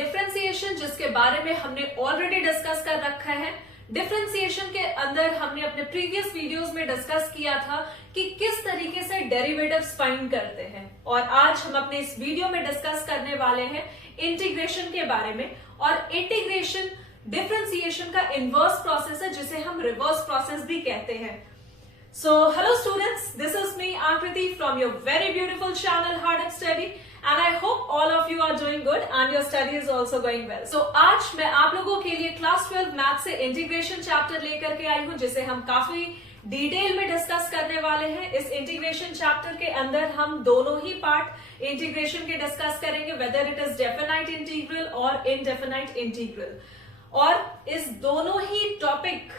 Differentiation जिसके बारे में हमने ऑलरेडी डिस्कस कर रखा है। डिफरेंशिएशन के अंदर हमने अपने प्रीवियस वीडियोस में डिस्कस किया था कि किस तरीके से डेरिवेटिव्स फाइंड करते हैं, और आज हम अपने इस वीडियो में डिस्कस करने वाले हैं इंटीग्रेशन के बारे में। और इंटीग्रेशन डिफरेंशिएशन का इनवर्स प्रोसेस है जिसे हम रिवर्स प्रोसेस भी कहते हैं। So, hello students, this is me Akriti from your very beautiful channel Hard Up Study, and I hope all of you are doing good and your study is also going well. So, आज मैं आप लोगों के लिए class 12 math से integration chapter लेकर के आई हूँ, जिसे हम काफी डिटेल में डिस्कस करने वाले हैं। इस इंटीग्रेशन चैप्टर के अंदर हम दोनों ही पार्ट इंटीग्रेशन के डिस्कस करेंगे, whether it is definite integral और इनडेफिनाइट इंटीग्रल। और इस दोनों ही topic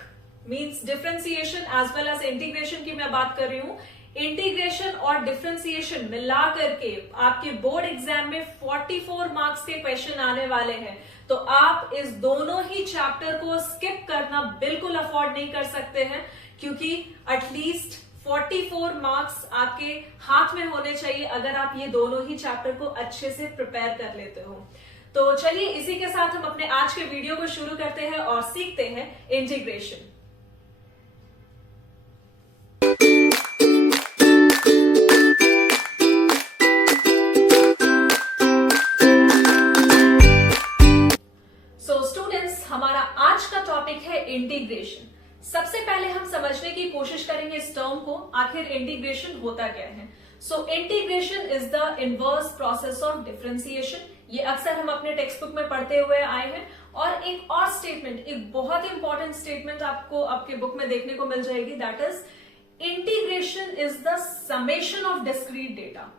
means differentiation as well as integration की मैं बात कर रही हूं। इंटीग्रेशन और डिफरेंशिएशन मिला करके आपके बोर्ड एग्जाम में 44 मार्क्स के क्वेश्चन आने वाले हैं, तो आप इस दोनों ही चैप्टर को स्किप करना बिल्कुल अफोर्ड नहीं कर सकते हैं, क्योंकि एटलीस्ट 44 मार्क्स आपके हाथ में होने चाहिए अगर आप ये दोनों ही चैप्टर को अच्छे से प्रिपेयर कर लेते हो। तो चलिए इसी के साथ हम अपने आज के वीडियो को शुरू करते हैं और सीखते हैं इंटीग्रेशन। हमारा आज का टॉपिक है इंटीग्रेशन। सबसे पहले हम समझने की कोशिश करेंगे इस टर्म को, आखिर इंटीग्रेशन होता क्या है। So integration is the inverse process of differentiation. ये अक्सर हम अपने टेक्स्ट बुक में पढ़ते हुए आए हैं। और एक और स्टेटमेंट, एक बहुत इंपॉर्टेंट स्टेटमेंट आपको आपके बुक में देखने को मिल जाएगी, that is integration is the summation of discrete data.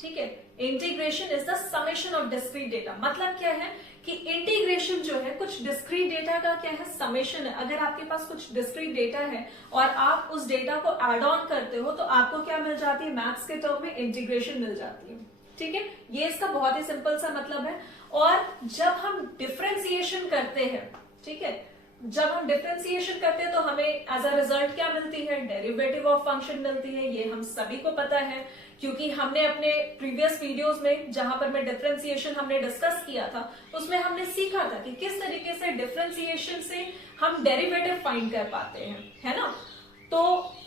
ठीक है, integration is the summation of discrete data. मतलब क्या है कि इंटीग्रेशन जो है कुछ डिस्क्रीट डेटा का क्या है, समेशन है। अगर आपके पास कुछ डिस्क्रीट डेटा है और आप उस डेटा को एड ऑन करते हो तो आपको क्या मिल जाती है, मैथ्स के टर्म में इंटीग्रेशन मिल जाती है। ठीक है, ये इसका बहुत ही सिंपल सा मतलब है। और जब हम डिफरेंशिएशन करते हैं, ठीक है, जब हम डिफरेंशिएशन करते हैं तो हमें एज अ रिजल्ट क्या मिलती है, डेरिवेटिव ऑफ फंक्शन मिलती है। ये हम सभी को पता है, क्योंकि हमने अपने प्रीवियस वीडियोस में जहां पर मैं डिफरेंशिएशन हमने डिस्कस किया था, उसमें हमने सीखा था कि किस तरीके से डिफरेंशिएशन से हम डेरिवेटिव फाइंड कर पाते हैं, है ना। तो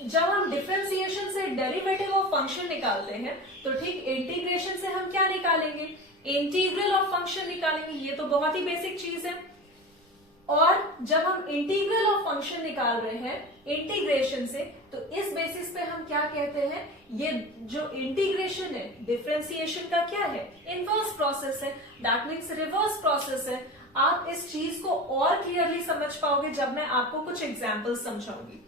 जब हम डिफरेंशिएशन से डेरिवेटिव ऑफ फंक्शन निकालते हैं तो ठीक इंटीग्रेशन से हम क्या निकालेंगे, इंटीग्रल ऑफ फंक्शन निकालेंगे। ये तो बहुत ही बेसिक चीज है। और जब हम इंटीग्रल ऑफ फंक्शन निकाल रहे हैं इंटीग्रेशन से, तो इस बेसिस पे हम क्या कहते हैं, ये जो इंटीग्रेशन है डिफरेंशिएशन का क्या है, इनवर्स प्रोसेस है, दैट मीन्स रिवर्स प्रोसेस है। आप इस चीज को और क्लियरली समझ पाओगे जब मैं आपको कुछ एग्जाम्पल्स समझाऊंगी।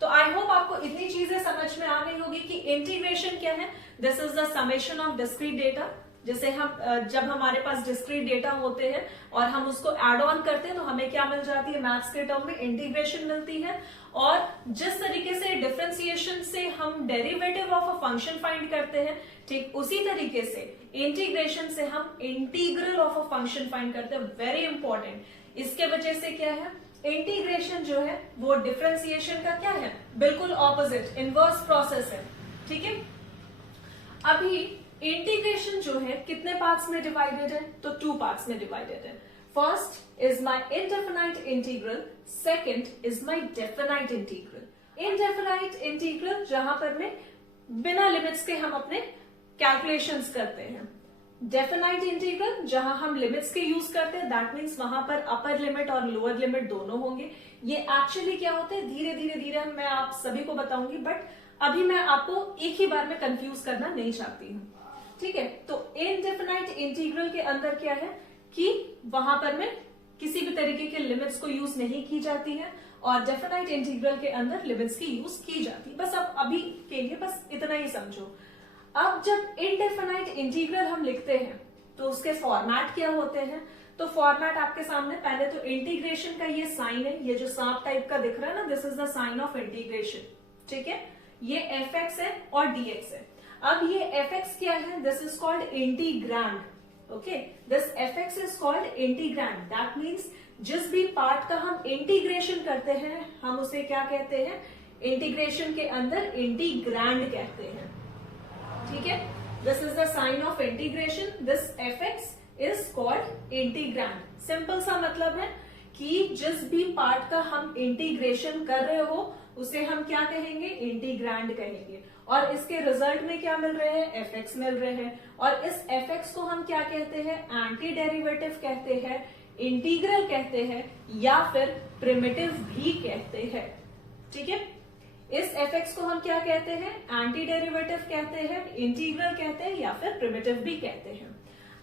तो आई होप आपको इतनी चीजें समझ में आ गई होगी कि इंटीग्रेशन क्या है। This is the summation of discrete data. जैसे हम जब हमारे पास डिस्क्रीट डेटा होते हैं और हम उसको एड ऑन करते हैं तो हमें क्या मिल जाती है, मैथ्स के टर्म में इंटीग्रेशन मिलती है। और जिस तरीके से डिफरेंशिएशन से हम derivative of a function find करते हैं, ठीक उसी तरीके से इंटीग्रेशन से हम integral of a function find करते हैं। Very important. इसके वजह से क्या है, इंटीग्रेशन जो है वो डिफरेंशिएशन का क्या है, बिल्कुल ऑपोजिट, इनवर्स प्रोसेस है। ठीक है, अभी इंटीग्रेशन जो है कितने पार्ट्स में डिवाइडेड है, तो 2 पार्ट्स में डिवाइडेड है। First is my indefinite integral, second is my definite integral. Indefinite integral जहां पर में बिना लिमिट्स के हम अपने कैलकुलेशंस करते हैं। डेफिनाइट इंटीग्रल जहां हम लिमिट्स के यूज करते हैं, दैट मीन्स वहां पर अपर लिमिट और लोअर लिमिट दोनों होंगे। ये एक्चुअली क्या होते हैं, धीरे धीरे धीरे मैं आप सभी को बताऊंगी, बट अभी मैं आपको एक ही बार में कंफ्यूज करना नहीं चाहती हूँ। ठीक है, तो इनडेफिनाइट इंटीग्रल के अंदर क्या है कि वहां पर में किसी भी तरीके के लिमिट्स को यूज नहीं की जाती है, और डेफिनाइट इंटीग्रल के अंदर लिमिट्स की यूज की जाती है। बस अब अभी के लिए बस इतना ही समझो। अब जब इनडेफिनाइट इंटीग्रल हम लिखते हैं तो उसके फॉर्मेट क्या होते हैं, तो फॉर्मेट आपके सामने पहले तो इंटीग्रेशन का ये साइन है, ये जो सांप टाइप का दिख रहा है ना, this is the sign of integration. ठीक है, ये fx है और dx है। अब ये fx क्या है, this is called integrand. Okay, this fx is called integrand. That means जिस भी पार्ट का हम इंटीग्रेशन करते हैं हम उसे क्या कहते हैं, इंटीग्रेशन के अंदर इंटीग्रैंड कहते हैं। ठीक है, this is the sign of integration, this fx is called integrand. Simple सा मतलब है कि जिस भी पार्ट का हम इंटीग्रेशन कर रहे हो उसे हम क्या कहेंगे, इंटीग्रैंड कहेंगे। और इसके रिजल्ट में क्या मिल रहे हैं, एफ मिल रहे हैं। और इस एफ को हम क्या कहते हैं, एंटी डेरिवेटिव कहते हैं, इंटीग्रल कहते हैं, या फिर प्रिमिटिव भी कहते हैं। ठीक है, इस एफ को हम क्या कहते हैं, एंटी डेरिवेटिव कहते हैं, इंटीग्रल कहते हैं, या फिर प्रिमिटिव भी कहते हैं।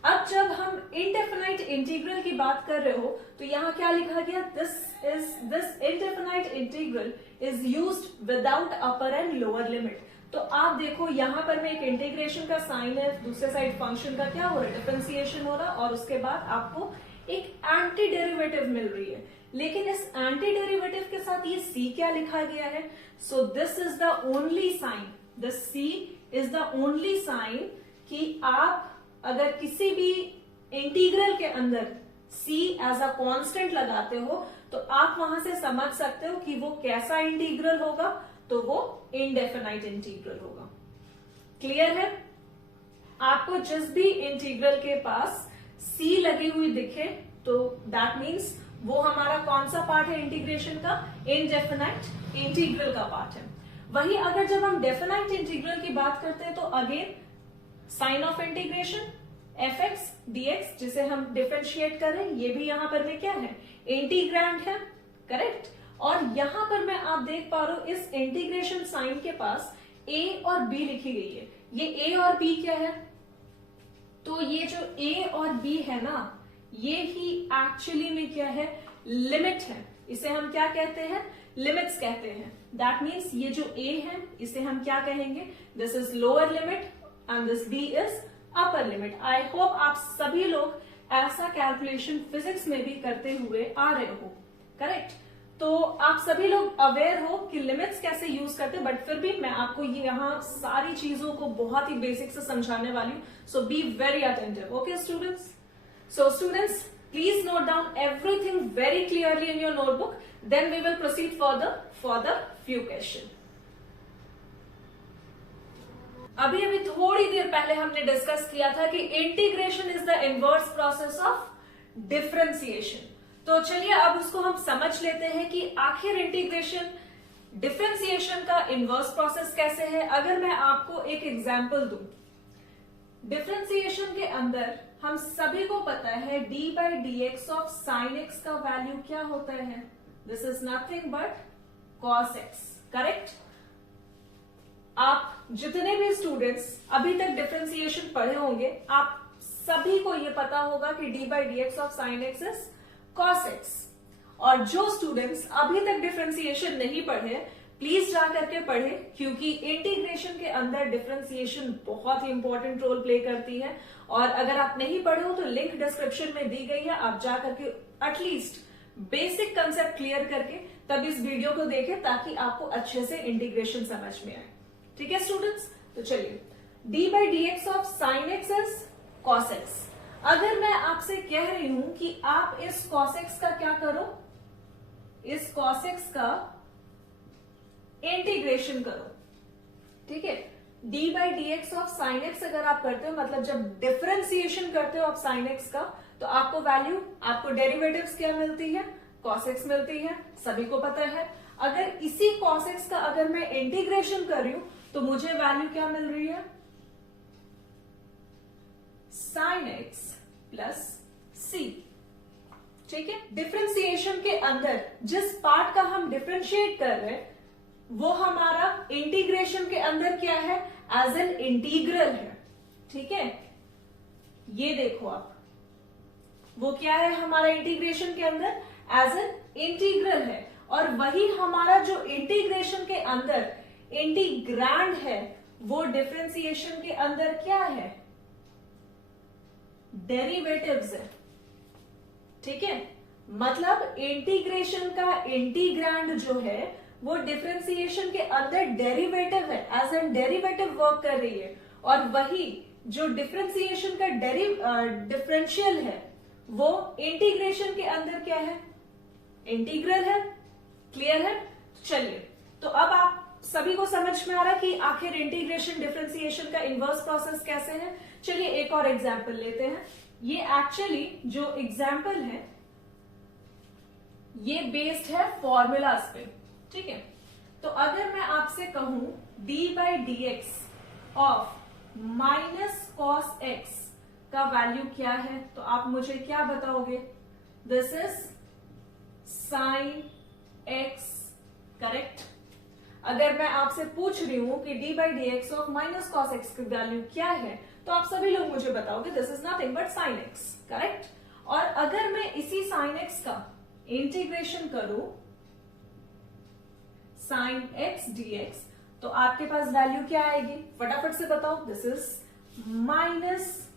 अब जब हम इनडेफिनाइट इंटीग्रल की बात कर रहे हो तो यहां क्या लिखा गया, this indefinite integral is used without upper and lower limit. तो आप देखो यहां पर में एक इंटीग्रेशन का साइन है, दूसरे साइड फंक्शन का क्या हो रहा है, डिफरेंशिएशन हो रहा है, और उसके बाद आपको एक एंटी डेरिवेटिव मिल रही है। लेकिन इस एंटी डेरिवेटिव के साथ ये सी क्या लिखा गया है, so this is the only sign, this C is the only sign कि आप अगर किसी भी इंटीग्रल के अंदर c एज अ कांस्टेंट लगाते हो तो आप वहां से समझ सकते हो कि वो कैसा इंटीग्रल होगा, तो वो इनडेफिनाइट इंटीग्रल होगा। क्लियर है? आपको जिस भी इंटीग्रल के पास c लगी हुई दिखे तो दैट मीन्स वो हमारा कौन सा पार्ट है इंटीग्रेशन का, इनडेफिनाइट इंटीग्रल का पार्ट है। वही अगर जब हम डेफिनाइट इंटीग्रल की बात करते हैं तो again sign of integration F x dx, जिसे हम डिफरेंशिएट कर रहे हैं, ये भी यहां पर में क्या है, इंटीग्रैंड है, करेक्ट। और यहां पर मैं आप देख पा रहे हो इस इंटीग्रेशन साइन के पास ए और बी लिखी गई है। ये ए और बी क्या है, तो ये जो ए और बी है ना, ये ही एक्चुअली में क्या है, लिमिट है। इसे हम क्या कहते हैं, लिमिट्स कहते हैं। दैट मीन्स ये जो ए है इसे हम क्या कहेंगे, this is lower limit and this B is upper limit. I hope आप सभी लोग ऐसा कैलकुलेशन फिजिक्स में भी करते हुए आ रहे हो, करेक्ट। तो आप सभी लोग अवेयर हो कि लिमिट्स कैसे यूज करते हैं, बट फिर भी मैं आपको ये यहाँ सारी चीजों को बहुत ही बेसिक से समझाने वाली हूँ। So be very attentive, okay students. So students please note down everything very clearly in your notebook, then we will proceed for the few question. अभी अभी थोड़ी देर पहले हमने डिस्कस किया था कि integration is the inverse process of differentiation. तो चलिए अब उसको हम समझ लेते हैं कि आखिर इंटीग्रेशन डिफरेंशिएशन का इनवर्स प्रोसेस कैसे है। अगर मैं आपको एक एग्जांपल दूं, डिफरेंशिएशन के अंदर हम सभी को पता है D by D x of sine x का वैल्यू क्या होता है, this is nothing but cos x, correct. आप जितने भी स्टूडेंट्स अभी तक डिफरेंशिएशन पढ़े होंगे, आप सभी को यह पता होगा कि D by D x of sine x is cos x. और जो स्टूडेंट्स अभी तक डिफरेंशिएशन नहीं पढ़े, प्लीज जा करके पढ़े, क्योंकि इंटीग्रेशन के अंदर डिफरेंशिएशन बहुत ही इंपॉर्टेंट रोल प्ले करती है। और अगर आप नहीं पढ़े हो तो लिंक डिस्क्रिप्शन में दी गई है, आप जा करके एटलीस्ट बेसिक कंसेप्ट क्लियर करके तब इस वीडियो को देखें, ताकि आपको अच्छे से इंटीग्रेशन समझ में आए। ठीक है स्टूडेंट्स, तो चलिए D by D x of sine x is cos x. अगर मैं आपसे कह रही हूं कि आप इस कॉस एक्स का क्या करो, इस कॉस एक्स का इंटीग्रेशन करो, ठीक है। D by D x of sine x अगर आप करते हो, मतलब जब डिफरेंशिएशन करते हो आप साइन एक्स का, तो आपको वैल्यू, आपको डेरिवेटिव्स क्या मिलती है, कॉस एक्स मिलती है, सभी को पता है। अगर इसी कॉस एक्स का अगर मैं इंटीग्रेशन कर रही हूं तो मुझे वैल्यू क्या मिल रही है, साइन एक्स प्लस सी, ठीक है। डिफरेंशिएशन के अंदर जिस पार्ट का हम डिफरेंशिएट कर रहे हैं वो हमारा इंटीग्रेशन के अंदर क्या है, एज एन इंटीग्रल है, ठीक है। ये देखो आप, वो क्या है हमारा इंटीग्रेशन के अंदर, एज एन इंटीग्रल है। और वही हमारा जो इंटीग्रेशन के अंदर इंटीग्रैंड है, वो डिफरेंशिएशन के अंदर क्या है, डेरिवेटिव्स है, ठीक है। मतलब इंटीग्रेशन का इंटीग्रैंड जो है वो डिफरेंशिएशन के अंदर डेरिवेटिव है, एज एन डेरिवेटिव वर्क कर रही है। और वही जो डिफरेंशिएशन का डिफरेंशियल है वो इंटीग्रेशन के अंदर क्या है, इंटीग्रल है। क्लियर है? चलिए, तो अब आप सभी को समझ में आ रहा है कि आखिर इंटीग्रेशन डिफरेंशिएशन का इनवर्स प्रोसेस कैसे है। चलिए एक और एग्जांपल लेते हैं। ये एक्चुअली जो एग्जाम्पल है ये बेस्ड है फॉर्मूलाज पे, ठीक है। तो अगर मैं आपसे कहूं D by D x of minus cos x का वैल्यू क्या है, तो आप मुझे क्या बताओगे? This is sine x, correct. अगर मैं आपसे पूछ रही हूं कि D by D x of minus cos x की वैल्यू क्या है, तो आप सभी लोग मुझे बताओगे this is nothing but sine x, correct. और अगर मैं इसी साइन एक्स का इंटीग्रेशन करूं साइन एक्स डीएक्स, तो आपके पास वैल्यू क्या आएगी? फटाफट से बताओ। This is minus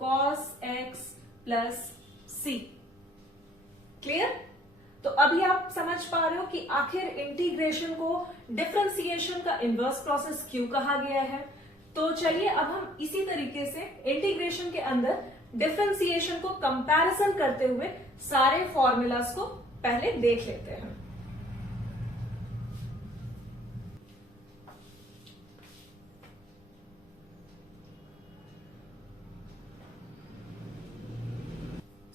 cos x plus C. Clear? तो अभी आप समझ पा रहे हो कि आखिर इंटीग्रेशन को डिफरेंशिएशन का इनवर्स प्रोसेस क्यों कहा गया है। तो चलिए अब हम इसी तरीके से इंटीग्रेशन के अंदर डिफरेंशिएशन को कंपैरिजन करते हुए सारे फॉर्मूलाज को पहले देख लेते हैं।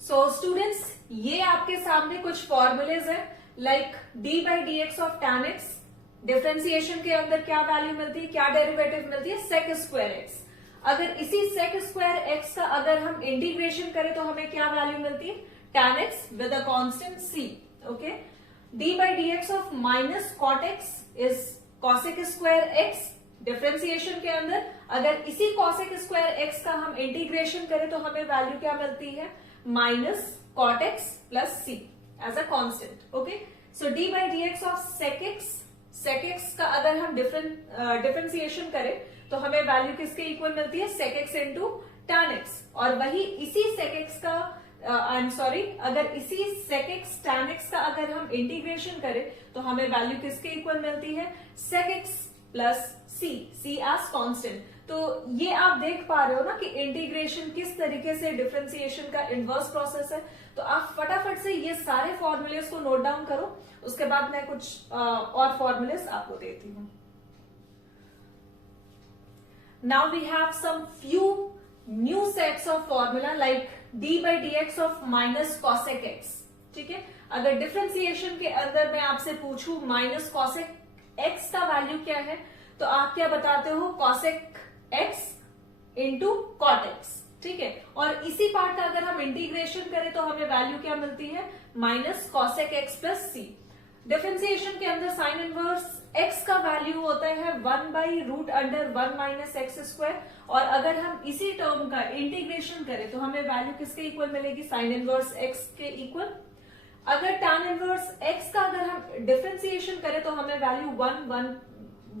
सो स्टूडेंट्स, ये आपके सामने कुछ फॉर्मूलेज है, like D by D x of tan x. Differentiation के अंदर क्या वैल्यू मिलती है, क्या डेरिवेटिव मिलती है? Sec square x. अगर इसी सेक स्क्वायर एक्स का अगर हम इंटीग्रेशन करें तो हमें क्या वैल्यू मिलती है? Tan x with a constant C. Okay, D by D x of minus cot x is cosec square x. Differentiation के अंदर अगर इसी कॉसेक स्क्वायर एक्स का हम इंटीग्रेशन करें तो हमें वैल्यू क्या मिलती है? Minus cot x plus C as a constant. Okay, so D by D x of sec x का अगर हम डिफरेंशिएशन करें तो हमें वैल्यू किसके इक्वल मिलती है? Sec x into tan x. और वही इसी सेक एक्स का अगर इसी सेक एक्स टैन एक्स का अगर हम इंटीग्रेशन करें तो हमें वैल्यू किसके इक्वल मिलती है? Sec x plus C as constant. तो ये आप देख पा रहे हो ना कि इंटीग्रेशन किस तरीके से डिफरेंशिएशन का इनवर्स प्रोसेस है। तो आप फटाफट से ये सारे फॉर्मूलेस को नोट डाउन करो, उसके बाद मैं कुछ और फॉर्मूलेस आपको देती हूं। Now we have some few new sets of formula like D by D x of minus cosec x. ठीक है, अगर डिफरेंशिएशन के अंदर मैं आपसे पूछूं माइनस कॉसेक एक्स का वैल्यू क्या है, तो आप क्या बताते हो? Cosec x into cot x. ठीक है, और इसी पार्ट का अगर हम इंटीग्रेशन करें तो हमें वैल्यू क्या मिलती है? Minus cosec x plus C. Differentiation के अंदर साइन इनवर्स एक्स का वैल्यू होता है 1 by root under 1 minus x square. और अगर हम इसी टर्म का इंटीग्रेशन करें तो हमें वैल्यू किसके इक्वल मिलेगी? साइन इनवर्स एक्स के इक्वल। अगर टैन इनवर्स एक्स का अगर हम डिफरेंशिएशन करें तो हमें value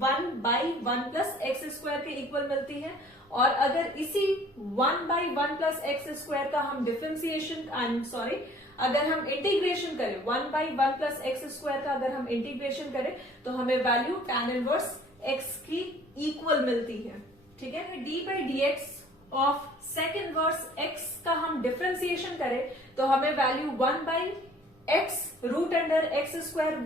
1 by 1 plus x square के इक्वल मिलती है। और अगर इसी 1 बाई 1 प्लस एक्स स्क्वायर का हम अगर हम इंटीग्रेशन करें 1 बाई 1 प्लस एक्स स्क्वायर का अगर हम इंटीग्रेशन करें तो हमें वैल्यू टैन इनवर्स एक्स की इक्वल मिलती है। ठीक है, D by D x of sec inverse x का हम डिफरेंशिएशन करें तो हमें value 1 by x root under x square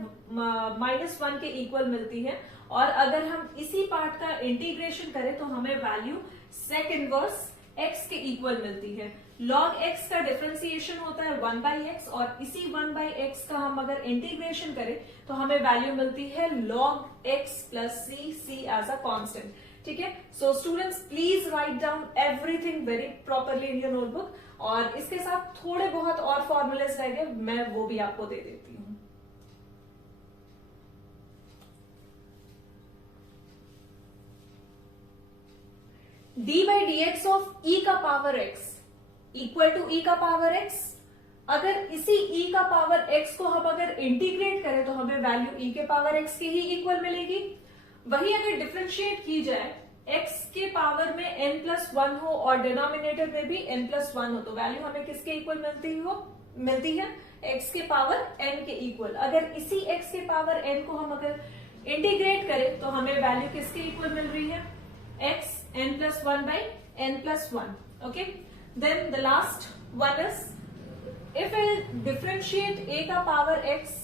minus 1 के इक्वल मिलती है। और अगर हम इसी पार्ट का इंटीग्रेशन करें तो हमें वैल्यू सेक इनवर्स एक्स के इक्वल मिलती है। लॉग एक्स का डिफरेंशिएशन होता है 1 बाई एक्स और इसी 1 बाई एक्स का हम अगर इंटीग्रेशन करें तो हमें वैल्यू मिलती है log x plus C as a constant. ठीक है, so students please write down everything very properly in your notebook. और इसके साथ थोड़े बहुत और फॉर्मूलेस रह गए, मैं वो भी आपको दे देती हूं। D by D x of e का power x equal to e का पावर एक्स। अगर इसी ई का पावर एक्स को हम अगर इंटीग्रेट करें तो हमें वैल्यू ई के पावर एक्स के ही इक्वल मिलेगी। वही अगर डिफरेंशिएट की जाए एक्स के पावर में n प्लस 1 हो और डिनोमिनेटर में भी n प्लस 1 हो तो वैल्यू हमें किसके इक्वल मिलती है? x के पावर n के इक्वल। अगर इसी x के पावर n को हम अगर इंटीग्रेट करें तो हमें वैल्यू किसके इक्वल मिल रही है? x n plus 1 by n plus 1. Okay, then the last one is if I differentiate a का power x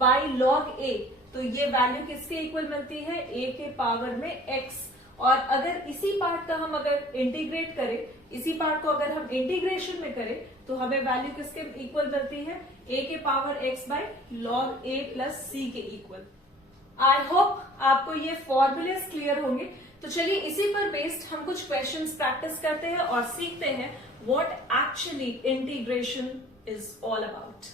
by log a तो ये वैल्यू किसके इक्वल मिलती है? a के पावर में x। और अगर इसी पार्ट का हम अगर इंटीग्रेट करें इसी पार्ट को अगर हम इंटीग्रेशन में करें तो हमें वैल्यू किसके इक्वल मिलती है, a के power x by log a plus c के इक्वल। आई होप आपको ये फॉर्मूलेस क्लियर होंगे। तो चलिए इसी पर बेस्ड हम कुछ क्वेश्चंस प्रैक्टिस करते हैं और सीखते हैं what actually integration is all about.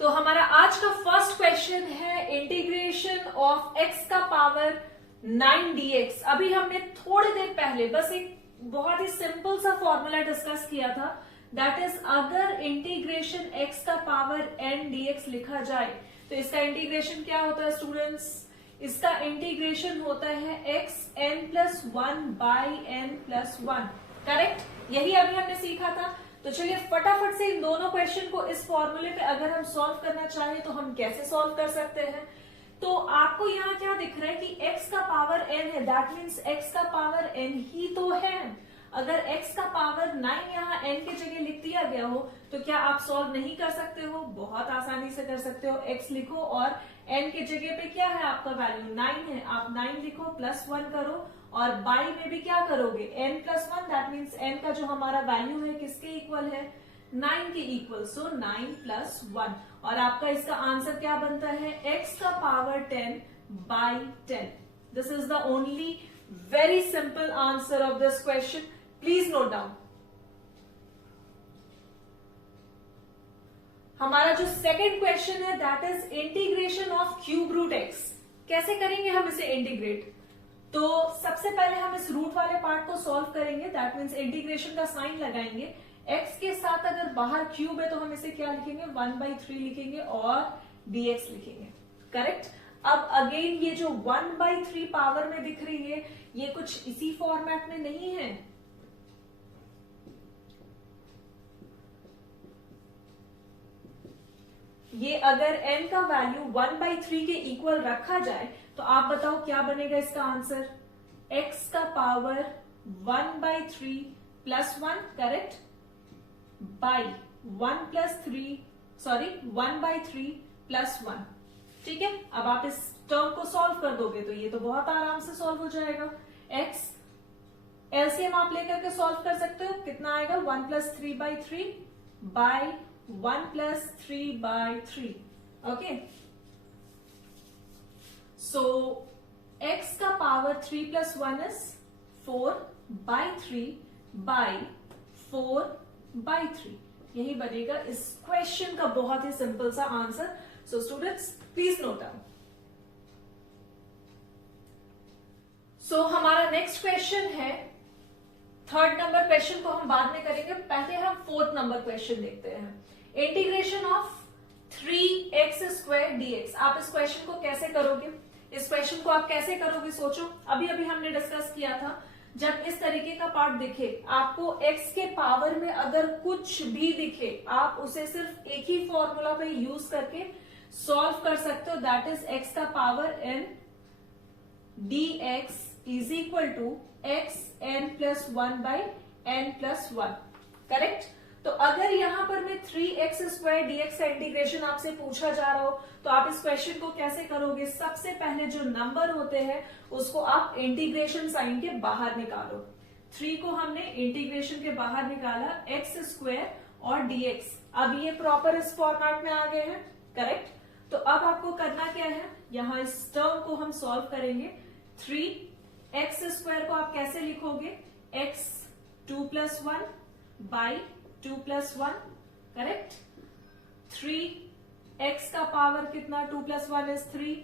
तो हमारा आज का फर्स्ट क्वेश्चन है इंटीग्रेशन ऑफ x का पावर 9 dx। अभी हमने थोड़ी देर पहले बस एक बहुत ही सिंपल सा फॉर्मूला डिस्कस किया था, दैट इज अगर इंटीग्रेशन x का पावर n dx लिखा जाए तो इसका इंटीग्रेशन क्या होता है स्टूडेंट्स, इसका इंटीग्रेशन होता है x n plus 1 by n plus 1। Correct, यही अभी हमने सीखा था। तो चलिए फटाफट से इन दोनों क्वेश्चन को इस फॉर्मूले पे अगर हम सॉल्व करना चाहें तो हम कैसे सॉल्व कर सकते हैं। तो आपको यहाँ क्या दिख रहा है कि x का पावर n है, दैट मीन्स x का पावर n ही तो है। अगर x का पावर 9 यहाँ n की जगह लिख दिया गया हो तो क्या आप सॉल्व नहीं कर सकते हो, बहुत आसानी से कर सकते हो। x लिखो और n की जगह पे क्या है आपका वैल्यू 9 है, आप 9 लिखो प्लस 1 करो और बाई में भी क्या करोगे n plus 1, that means n का जो हमारा वैल्यू है किसके इक्वल है, 9 के इक्वल, सो 9 प्लस 1। और आपका इसका आंसर क्या बनता है, x का power 10 by 10। This is the only very simple answer of this question, please note down. हमारा जो सेकेंड क्वेश्चन है that is integration of cube root x। कैसे करेंगे हम इसे इंटीग्रेट, तो सबसे पहले हम इस रूट वाले पार्ट को सॉल्व करेंगे, दैट मीन्स इंटीग्रेशन का साइन लगाएंगे। x के साथ अगर बाहर क्यूब है तो हम इसे क्या लिखेंगे, 1/3 लिखेंगे और dx लिखेंगे। करेक्ट, अब अगेन ये जो 1/3 पावर में दिख रही है ये कुछ इसी फॉर्मेट में नहीं है, ये अगर n का वैल्यू 1/3 के इक्वल रखा जाए तो आप बताओ क्या बनेगा इसका आंसर, x का power 1/3 plus 1, correct, by 1/3 plus 1। ठीक है, अब आप इस टर्म को सॉल्व कर दोगे तो ये तो बहुत आराम से सॉल्व हो जाएगा। x एलसीएम आप लेकर के सॉल्व कर सकते हो, कितना आएगा 1 plus 3/3 by 1 plus 3/3। Okay, so x का पावर 3 प्लस 1 इज 4/3 बाई 4/3। यही बनेगा इस क्वेश्चन का बहुत ही सिंपल सा answer. So students please note down. So हमारा नेक्स्ट क्वेश्चन है, थर्ड नंबर क्वेश्चन को हम बाद में करेंगे, पहले हम फोर्थ नंबर क्वेश्चन देखते हैं। Integration of 3x² dx। आप इस क्वेश्चन को कैसे करोगे, इस क्वेश्चन को आप कैसे करोगे सोचो। अभी अभी हमने डिस्कस किया था, जब इस तरीके का पार्ट दिखे, आपको x के पावर में अगर कुछ भी दिखे आप उसे सिर्फ एक ही फॉर्मूला पे यूज करके सॉल्व कर सकते हो, दैट इज x का power n dx is equal to x n plus 1 by n plus 1। Correct, तो अगर यहां पर मैं 3x² dx का इंटीग्रेशन आपसे पूछा जा रहा हो तो आप इस क्वेश्चन को कैसे करोगे, सबसे पहले जो नंबर होते हैं उसको आप इंटीग्रेशन साइन के बाहर निकालो। 3 को हमने इंटीग्रेशन के बाहर निकाला, x² और dx। अब ये प्रॉपर इस फॉर्मेट में आ गए हैं। करेक्ट, तो अब आपको करना क्या है, यहां इस टर्म को हम सॉल्व करेंगे। 3x² को आप कैसे लिखोगे, x 2 plus 1 by 2 plus 1। Correct, 3x का पावर कितना, 2 प्लस 1 इज 3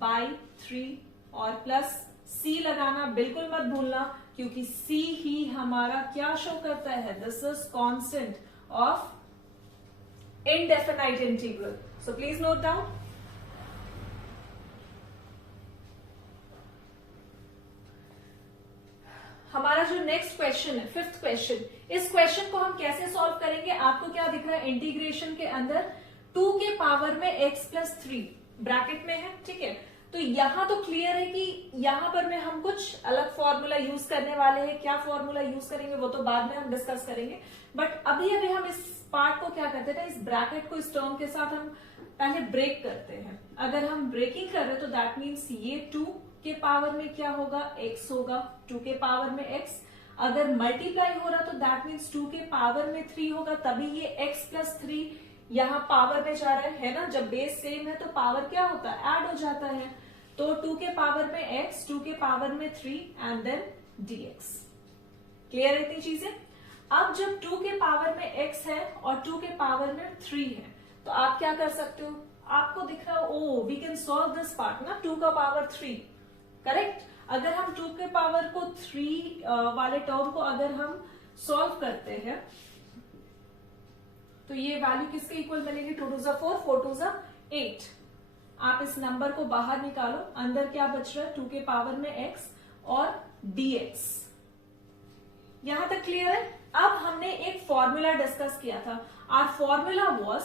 बाई 3 और प्लस c लगाना बिल्कुल मत भूलना क्योंकि c ही हमारा क्या शो करता है, this is constant of indefinite integral. So please note down. हमारा जो नेक्स्ट क्वेश्चन है, फिफ्थ क्वेश्चन, इस क्वेश्चन को हम कैसे सॉल्व करेंगे। आपको क्या दिख रहा है, इंटीग्रेशन के अंदर 2 के पावर में x प्लस 3 ब्रैकेट में है। ठीक है, तो यहां तो क्लियर है कि यहां पर में हम कुछ अलग फॉर्मूला यूज करने वाले हैं। क्या फॉर्मूला यूज करेंगे वो तो बाद में हम डिस्कस करेंगे, बट अभी अभी हम इस पार्ट को क्या करते हैं, इस ब्रैकेट को इस टर्म के साथ हम पहले ब्रेक करते हैं। अगर हम ब्रेकिंग कर रहे हैं तो दैट मीन्स ये 2 के पावर में क्या होगा, x होगा, 2 के पावर में x। अगर मल्टीप्लाई हो रहा तो दैट मीन्स 2 के पावर में 3 होगा, तभी ये x प्लस 3 यहाँ पावर में जा रहा है ना। जब बेस सेम है तो पावर क्या होता है, ऐड हो जाता है। तो 2 के पावर में x, 2 के पावर में 3 एंड देन dx। क्लियर है इतनी चीजें। अब जब 2 के पावर में x है और 2 के पावर में 3 है तो आप क्या कर सकते हो, आपको दिख रहा है oh we can solve this part ना, 2 का पावर 3, करेक्ट। अगर हम 2 के पावर को 3 वाले टर्म को अगर हम सॉल्व करते हैं तो ये वैल्यू किसके इक्वल मिलेगी, 2 2 4, 4 2 8। आप इस नंबर को बाहर निकालो, अंदर क्या बच रहा है, 2 के पावर में x और dx। यहां तक क्लियर है। अब हमने एक फॉर्मूला डिस्कस किया था। आर फॉर्मूला वाज,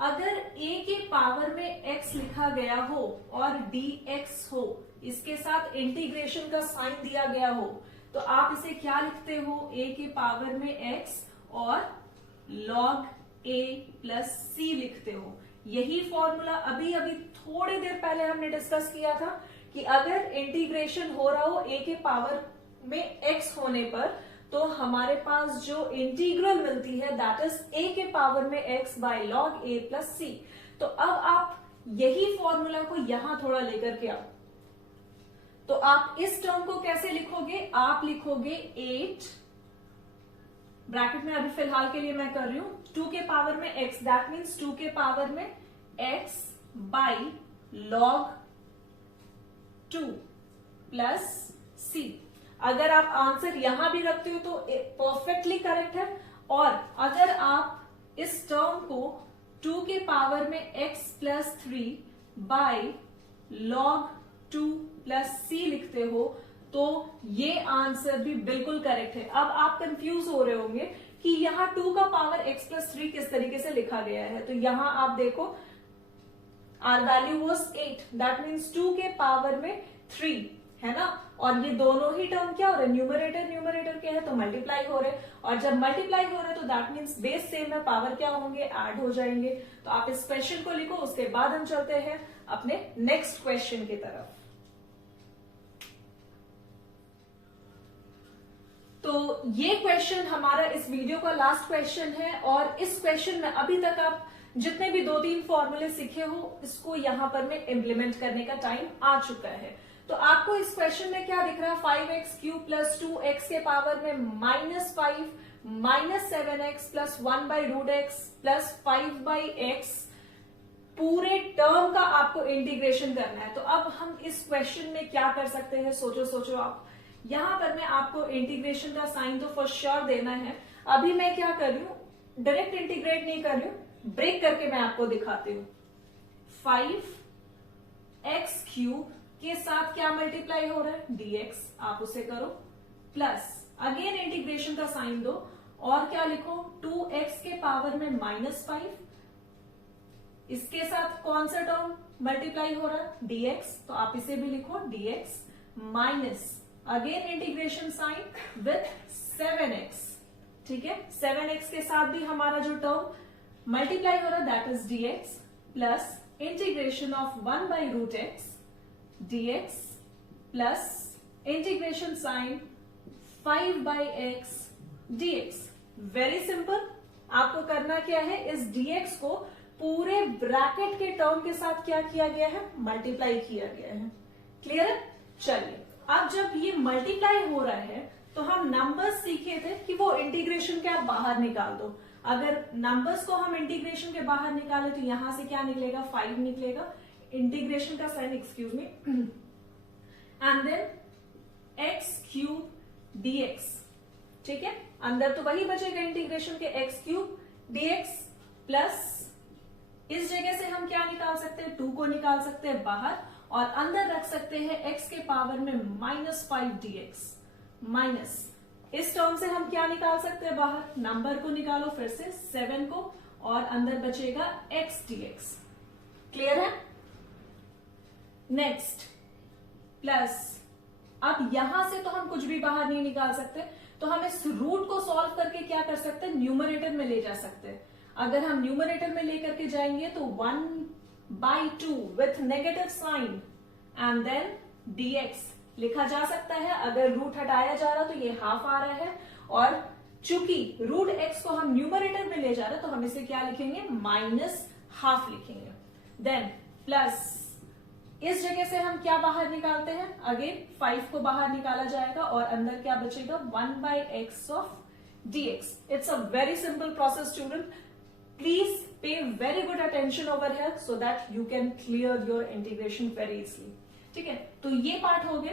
अगर a के पावर में x लिखा गया हो और dx हो, इसके साथ इंटीग्रेशन का साइन दिया गया हो, तो आप इसे क्या लिखते हो, a के पावर में x और log a प्लस c लिखते हो। यही फॉर्मूला अभी अभी थोड़ी देर पहले हमने डिस्कस किया था कि अगर इंटीग्रेशन हो रहा हो a के पावर में x होने पर तो हमारे पास जो इंटीग्रल मिलती है दैट इज a के पावर में x by log a plus c। तो अब आप यही फॉर्मूला को यहां थोड़ा लेकर के आओ। तो आप इस टर्म को कैसे लिखोगे, आप लिखोगे 8 ब्रैकेट में, अभी फिलहाल के लिए मैं कर रही हूं, 2 के पावर में x, दैट मीन्स 2 के पावर में x by log 2 plus c। अगर आप आंसर यहां भी रखते हो तो परफेक्टली करेक्ट है। और अगर आप इस टर्म को 2 के पावर में x plus 3 by log 2 plus c लिखते हो तो ये आंसर भी बिल्कुल करेक्ट है। अब आप कंफ्यूज हो रहे होंगे कि यहाँ 2 का पावर x प्लस 3 किस तरीके से लिखा गया है। तो यहां आप देखो R value was 8, that means 2 के पावर में 3 है ना, और ये दोनों ही टर्म क्या हो रहे हैं, न्यूमरेटर न्यूमरेटर क्या है तो मल्टीप्लाई हो रहे हैं, और जब मल्टीप्लाई हो रहे हैं तो दैट मीन्स बेस सेम है, पावर क्या होंगे, ऐड हो जाएंगे। तो आप इस क्वेश्चन को लिखो, उसके बाद हम चलते हैं अपने नेक्स्ट क्वेश्चन की तरफ। तो ये क्वेश्चन हमारा इस वीडियो का लास्ट क्वेश्चन है, और इस क्वेश्चन में अभी तक आप जितने भी 2-3 फॉर्मूले सीखे हो इसको यहां पर में इम्प्लीमेंट करने का टाइम आ चुका है। तो आपको इस क्वेश्चन में क्या दिख रहा है, 5x क्यूब प्लस 2x के पावर में -5 minus 7x plus 1 by root x plus 5 by x, पूरे टर्म का आपको इंटीग्रेशन करना है। तो अब हम इस क्वेश्चन में क्या कर सकते हैं, सोचो आप। यहां पर मैं आपको इंटीग्रेशन का साइन तो फॉर श्योर देना है। अभी मैं क्या कर रही हूं, डायरेक्ट इंटीग्रेट नहीं कर रही हूं, ब्रेक करके मैं आपको दिखाती हूं। 5x क्यूब के साथ क्या मल्टीप्लाई हो रहा है, dx, आप उसे करो, प्लस अगेन इंटीग्रेशन का साइन दो और क्या लिखो, 2x के पावर में -5, इसके साथ कौन सा टर्म मल्टीप्लाई हो रहा है, dx, तो आप इसे भी लिखो dx minus again integration sine with 7x, ठीक है। 7x के साथ भी हमारा जो टर्म मल्टीप्लाई हो रहा है that is dx plus integration of 1 by root x dx plus integration sine 5 by x dx। Very simple, आपको करना क्या है, इस dx को पूरे ब्रैकेट के टर्म के साथ क्या किया गया है, मल्टीप्लाई किया गया है। क्लियर है। चलिए, अब जब ये मल्टीप्लाई हो रहा है तो हम नंबर्स सीखे थे कि वो इंटीग्रेशन के आप बाहर निकाल दो। अगर नंबर्स को हम इंटीग्रेशन के बाहर निकाले तो यहां से क्या निकलेगा, 5 निकलेगा, इंटीग्रेशन का sine, excuse me, and then x cube dx, ठीक है। अंदर तो वही बचेगा इंटीग्रेशन के x क्यूब dx प्लस इस जगह से हम क्या निकाल सकते हैं, 2 को निकाल सकते हैं बाहर और अंदर रख सकते हैं x के पावर में -5 dx माइनस इस टर्म से हम क्या निकाल सकते हैं बाहर, नंबर को निकालो फिर से 7 को और अंदर बचेगा x dx। क्लियर है। नेक्स्ट प्लस, अब यहां से तो हम कुछ भी बाहर नहीं निकाल सकते, तो हम इस रूट को सॉल्व करके क्या कर सकते हैं, न्यूमरेटर में ले जा सकते हैं। अगर हम न्यूमरेटर में लेकर के जाएंगे तो 1/2 with negative sine and then dx लिखा जा सकता है। अगर रूट हटाया जा रहा तो ये हाफ आ रहा है, और चूंकि रूट x को हम न्यूमरेटर में ले जा रहे हैं तो हम इसे क्या लिखेंगे, -½ लिखेंगे। देन प्लस, इस जगह से हम क्या बाहर निकालते हैं, अगेन 5 को बाहर निकाला जाएगा और अंदर क्या बचेगा, 1/x of dx। It's a very simple process student, please pay very good attention over here so that you can clear your integration very easily. ठीक है, तो ये पार्ट हो गया।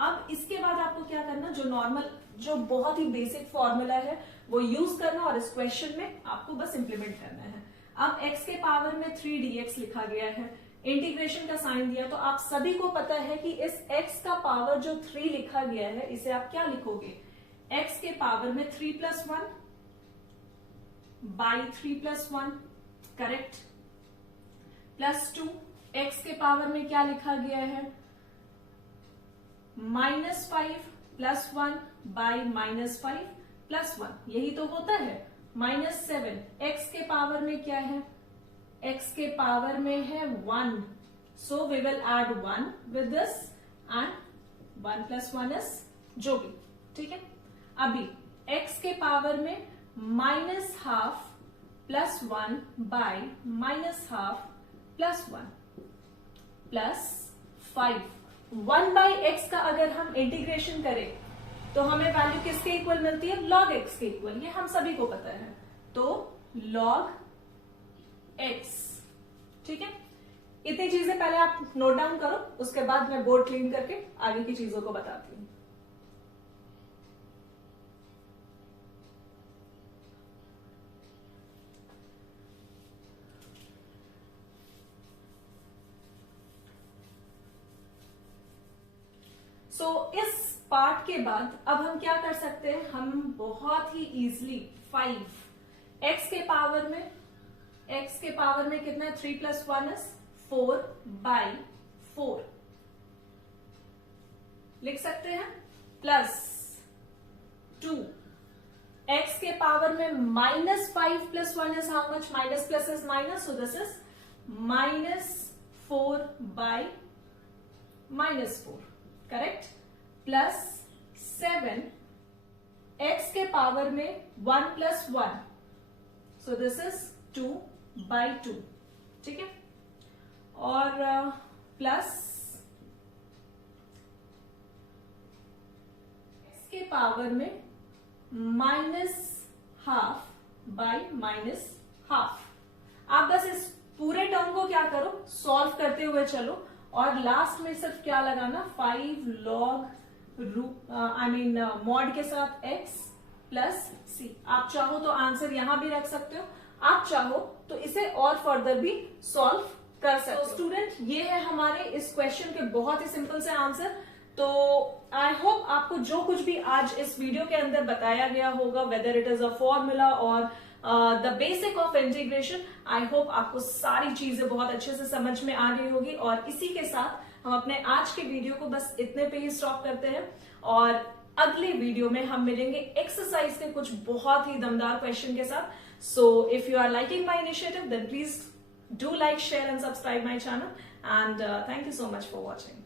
अब इसके बाद आपको क्या करना, जो नॉर्मल, जो बहुत ही बेसिक फॉर्मूला है वो यूज करना और इस क्वेश्चन में आपको बस इंप्लीमेंट करना है। अब x के पावर में 3 dx लिखा गया है, इंटीग्रेशन का साइन दिया, तो आप सभी को पता है कि इस x का पावर जो 3 लिखा गया है इसे आप क्या लिखोगे, x के पावर में 3 + 1 by 3 + 1, करेक्ट, +2, x के पावर में क्या लिखा गया है, -5 + 1 by -5 + 1, यही तो होता है। -7, x के पावर में क्या है, x के पावर में है 1, so we will add 1 with this and 1 + 1 is जो भी, ठीक है। अभी x के पावर में -½ + 1 by -½ + 1 +5, 1/x का अगर हम इंटीग्रेशन करें तो हमें वैल्यू किसके इक्वल मिलती है, log x के इक्वल, ये हम सभी को पता है, तो log x, ठीक है। इतनी चीजें पहले आप नोट डाउन करो, उसके बाद मैं बोर्ड क्लीन करके आगे की चीजों को बताती हूं। इस पार्ट के बाद अब हम क्या कर सकते हैं, हम बहुत ही इजीली 5 x के पावर में कितना है, 3 + 1 इज 4/4 लिख सकते हैं, +2 x के पावर में -5 + 1 is how much, minus plus is minus, so this is -4/-4, correct, +7 x के पावर में 1 + 1, सो दिस इज 2/2, ठीक है, और प्लस x के पावर में -½ by -½ आप बस इस पूरे टर्म को क्या करो, सॉल्व करते हुए चलो, और लास्ट में सिर्फ क्या लगाना, 5 log मॉड के साथ x + c। आप चाहो तो आंसर यहां भी रख सकते हो, आप चाहो तो इसे और फर्दर भी सॉल्व कर सकते हो। स्टूडेंट, ये है हमारे इस क्वेश्चन के बहुत ही सिंपल से आंसर। तो आई होप आपको जो कुछ भी आज इस वीडियो के अंदर बताया गया होगा, whether it is a formula और the basic of integration, I hope आपको सारी चीजें बहुत अच्छे से समझ में आ गई होगी। और इसी के साथ हम अपने आज के वीडियो को बस इतने पे ही स्टॉप करते हैं, और अगले वीडियो में हम मिलेंगे एक्सरसाइज के कुछ बहुत ही दमदार क्वेश्चन के साथ। So if you are liking my initiative then please do like, share and subscribe my channel, and thank you so much for watching.